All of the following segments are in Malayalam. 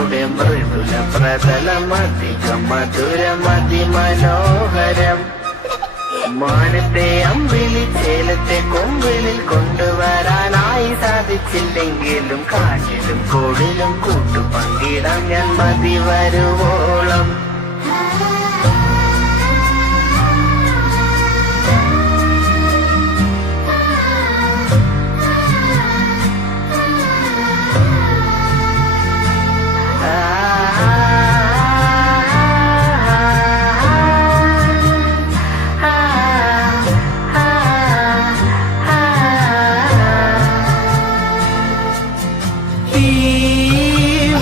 നിന്നുടെ മൃദുല പ്രതലമധികം മധുരമതി മനോഹരം. മാനത്തെ അമ്പിളി ചേലത്തെ കൊമ്പിളിൽ കൊണ്ടുവരാനായി സാധിച്ചില്ലെങ്കിലും കാറ്റിലും കോടിലും കൂട്ടു പങ്കിടാം ഞാൻ മതി വരുവോളം.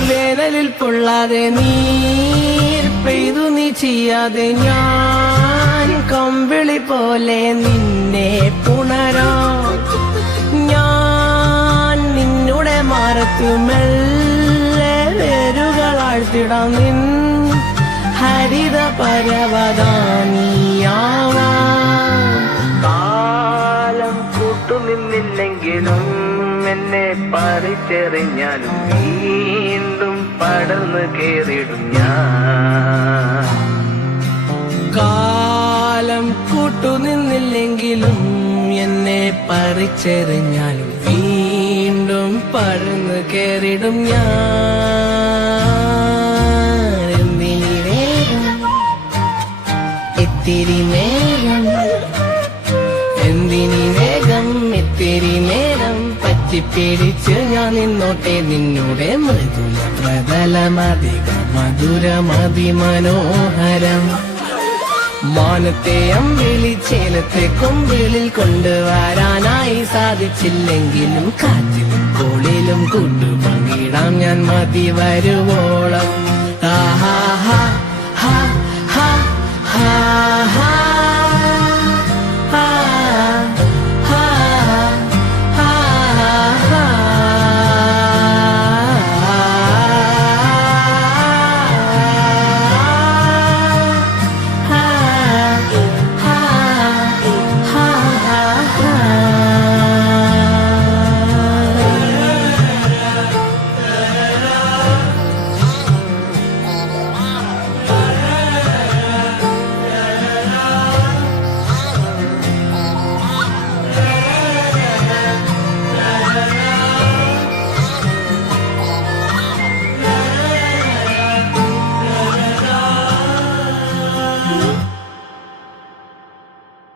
വേനലിൽ പൊള്ളാതെ നീർ പെയ്തു നീ ചെയ്യാതെ ഞാൻ കമ്പിളി പോലെ നിന്നെ പുണരാം. ഞാൻ നിന്നുടെ മാറത്തു മെല്ലെ വേരുകളാഴ്ത്തിടാം. നിൻ ഹരിത പരവതാനിയാവാം. കാലം കൂട്ടുനിന്നില്ലെങ്കിലും എന്നെ പറിച്ചെറിഞ്ഞാലും വീണ്ടും പടർന്നു കേറിടും ഞാൻ. കാലം കൂട്ടുനിന്നില്ലെങ്കിലും എന്നെ പറിച്ചെറിഞ്ഞാലും വീണ്ടും പടർന്നു കേറിടും ഞാൻ. എന്തിനി വേഗം ഇത്തിരി നേരം, എന്തിനി വേഗം ഇത്തിരി നേരം പറ്റിപ്പിടിച്ച് ഞാൻ നിന്നോട്ടെ നിന്നുടെ മൃദുല പ്രതലമധികം മധുരമതി മനോഹരം. മാനത്തെ അമ്പിളി ചേലത്തെ കൊമ്പിളിൽ കൊണ്ടുവരാനായി സാധിച്ചില്ലെങ്കിലും കാറ്റിലും കോളിലും കൂട്ടു പങ്കിടാം ഞാൻ മതി വരുവോളം. ആഹാ